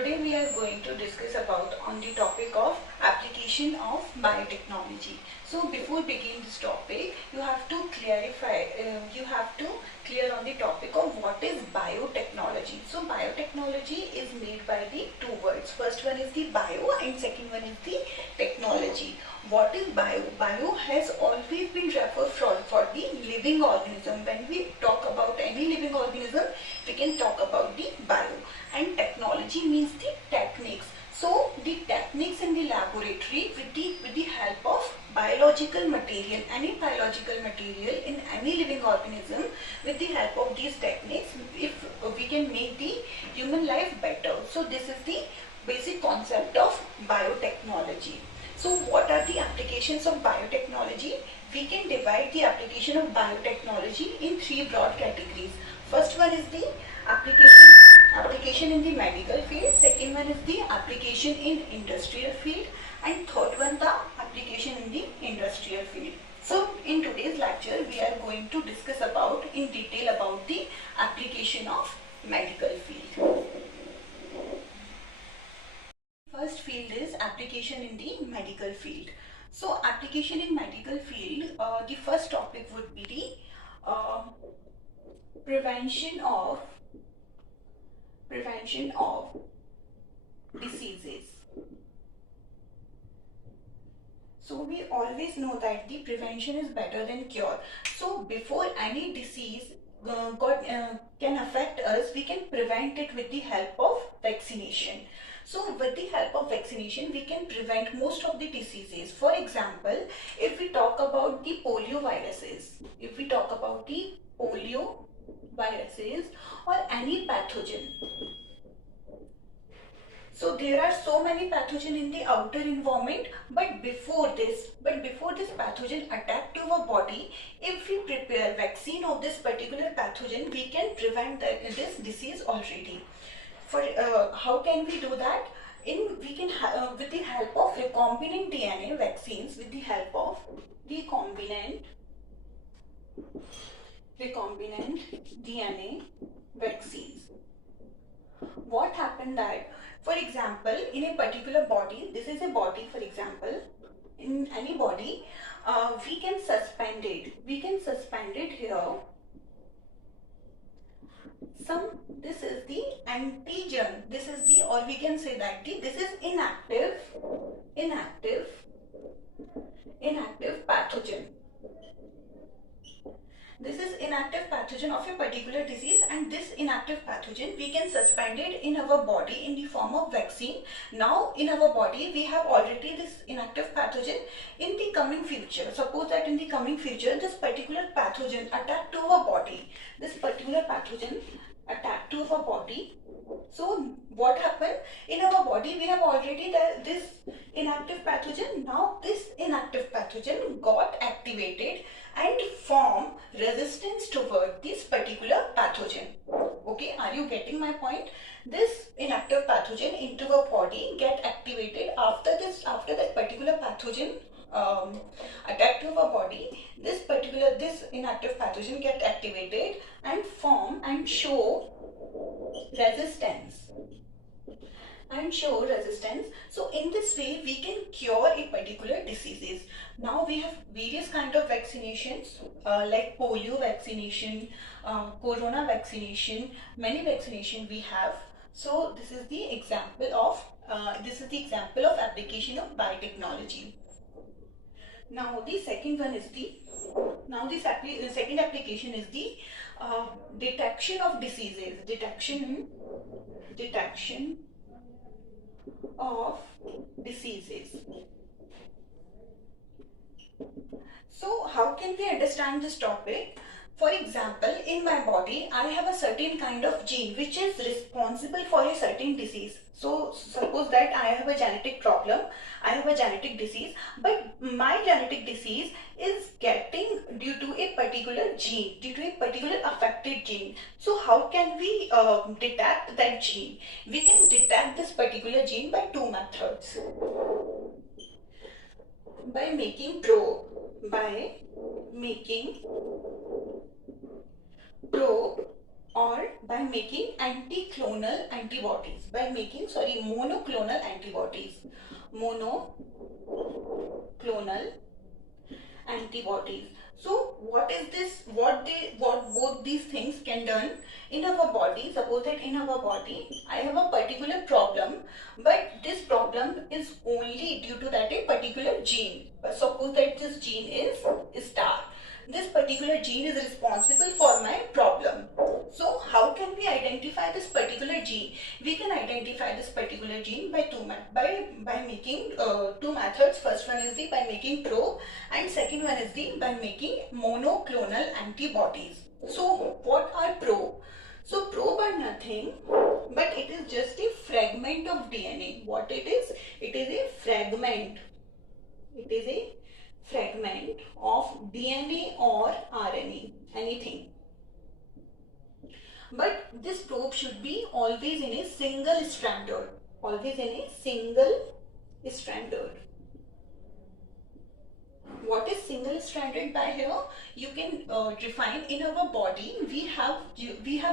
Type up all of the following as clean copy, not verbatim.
Today we are going to discuss about on the topic of application of biotechnology. So before begin this topic, you have to clear on the topic of what is biotechnology. So biotechnology is made by the two words. First one is the bio and second one is the technology. What is bio? Bio has always been referred for the living organism. When we talk about any living organism, we can talk about the bio. And technology means the techniques. So the techniques in the laboratory with the help of biological material, any biological material in any living organism, with the help of these techniques, if we can make the human life better. So this is the basic concept of biotechnology. So what are the applications of biotechnology? We can divide the application of biotechnology in three broad categories. First one is the application in the medical field, second one is the application in industrial field, and third one the application in the industrial field. So in today's lecture we are going to discuss about in detail about the application of medical field. First field is application in the medical field. So application in medical field, the first topic would be the prevention of diseases. So we always know that the prevention is better than cure. So before any disease can affect us, we can prevent it with the help of vaccination. So with the help of vaccination, we can prevent most of the diseases. For example, if we talk about the polio viruses, or any pathogen. So there are so many pathogens in the outer environment, but before this pathogen attack to our body, if we prepare vaccine of this particular pathogen, we can prevent this disease already. For how can we do that? We can with the help of recombinant DNA vaccines, with the help of recombinant DNA vaccines. What happened that, for example, in a particular body, this is a body, for example, in any body, we can suspend it here. This is the antigen, or we can say that this is inactive pathogen. This is inactive pathogen of a particular disease, and this inactive pathogen we can suspend it in our body in the form of vaccine. Now in our body we have already this inactive pathogen. In the coming future, suppose that in the coming future this particular pathogen attack to our body, so what happened? In our body we have already this inactive pathogen. Now this inactive pathogen got activated and form resistance toward this particular pathogen. Okay, are you getting my point? This inactive pathogen into our body get activated after that particular pathogen attack to our body. This inactive pathogen get activated and form and show resistance. So in this way we can cure a particular diseases. Now we have various kind of vaccinations, like polio vaccination, corona vaccination, many vaccination we have. So this is the example of application of biotechnology. Now the second application is the detection of diseases. Detection of diseases. So how can we understand this topic? For example, in my body, I have a certain kind of gene which is responsible for a certain disease. So suppose that I have a genetic problem, I have a genetic disease, but my genetic disease is getting due to a particular gene, due to a particular affected gene. So how can we detect that gene? We can detect this particular gene by two methods. By making probe, or by making monoclonal antibodies. Monoclonal antibodies. So what is this? What both these things can done in our body? Suppose that in our body I have a particular problem, but this problem is only due to that a particular gene. Suppose that this gene is star. This particular gene is responsible for my problem. So how can we identify this particular gene? We can identify this particular gene by making two methods. First one is by making probe, and second one is by making monoclonal antibodies. So what are probe? So probe are nothing but it is just a fragment of DNA. What it is? It is a fragment. It is a fragment of DNA or RNA, anything. But this probe should be always in a single stranded. Always in a single stranded. What is single stranded by here? You can define in our body we have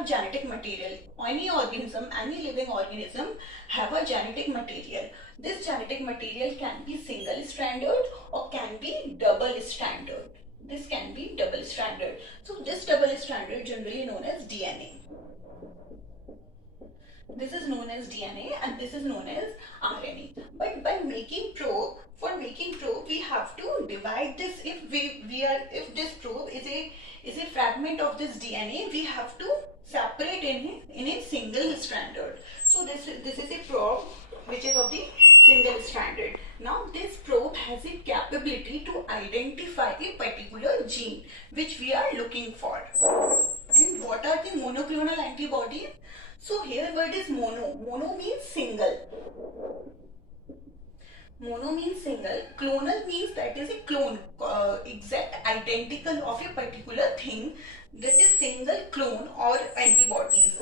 genetic material. Any organism, any living organism have a genetic material. This genetic material can be single stranded or can be double stranded. This can be double stranded. So this double stranded generally known as DNA. This is known as DNA and this is known as RNA. But by making probe, for making probe we have to divide this. If this probe is a fragment of this DNA, we have to separate in a single stranded. So this is a probe which is of the single stranded. Now this probe has a capability to identify a particular gene which we are looking for. And what are the monoclonal antibodies? So here word is mono. Mono means single. Mono means single. Clonal means that is a clone, exact identical of a particular thing. That is single clone or antibodies.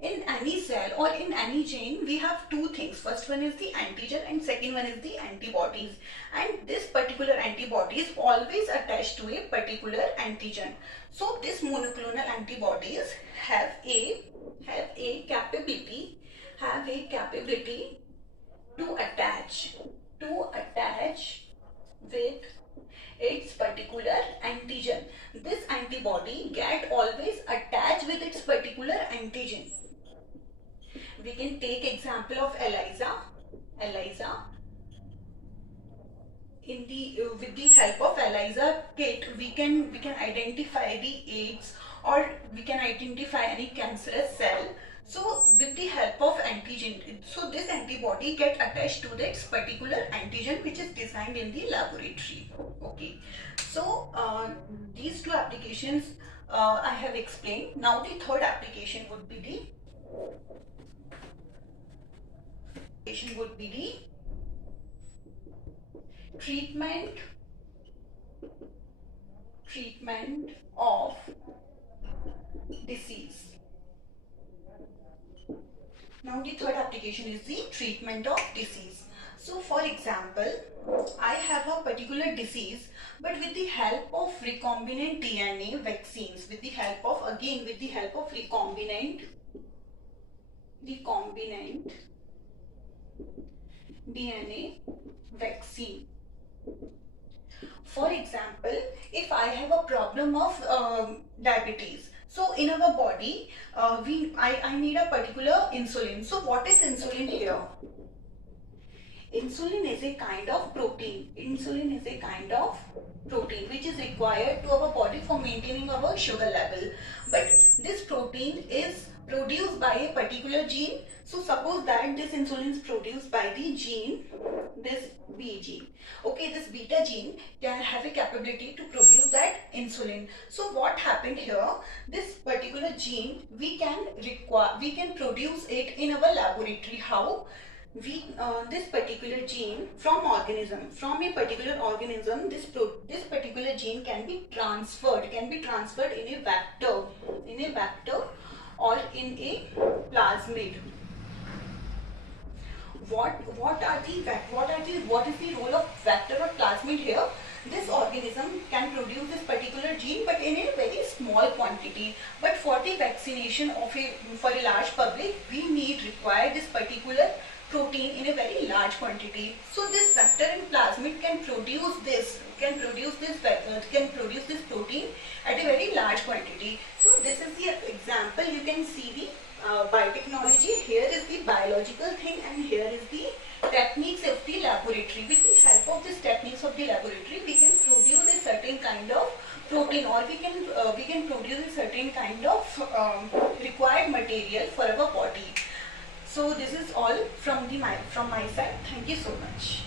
In any cell or in any gene, we have two things. First one is the antigen and second one is the antibodies. And this particular antibody is always attached to a particular antigen. So this monoclonal antibodies have a capability to attach with its particular antigen. This antibody get always attached with its particular antigen. We can take example of ELISA. With the help of ELISA kit, we can identify the AIDS or we can identify any cancerous cell. So with the help of antigen, so this antibody get attached to this particular antigen which is designed in the laboratory. Okay, so these two applications I have explained. Now the third application would be the treatment of disease. Now the third application is the treatment of disease. So for example, I have a particular disease, but with the help of recombinant DNA vaccines, with the help of recombinant DNA vaccine. For example, if I have a problem of diabetes, so in our body, I need a particular insulin. So what is insulin here? Insulin is a kind of protein. Insulin is a kind of protein which is required to our body for maintaining our sugar level. But this protein is produced by a particular gene. So suppose that this insulin is produced by the gene, this B gene. Okay, this beta gene can have a capability to produce that insulin. So what happened here? This particular gene we can produce it in our laboratory. How? This particular gene from a particular organism, this particular gene can be transferred in a vector or in a plasmid. What is the role of vector or plasmid here? This organism can produce this particular gene, but in a very small quantity. But for the vaccination of for a large public, we require this particular protein in a very large quantity. So this vector and plasmid can produce this protein at a very large quantity. So this is the example. You can see the biotechnology. Here is the biological thing, and here is the techniques of the laboratory. With the help of these techniques of the laboratory, we can produce a certain kind of protein, or we can produce a certain kind of required material for our body. So this is all from my side. Thank you so much.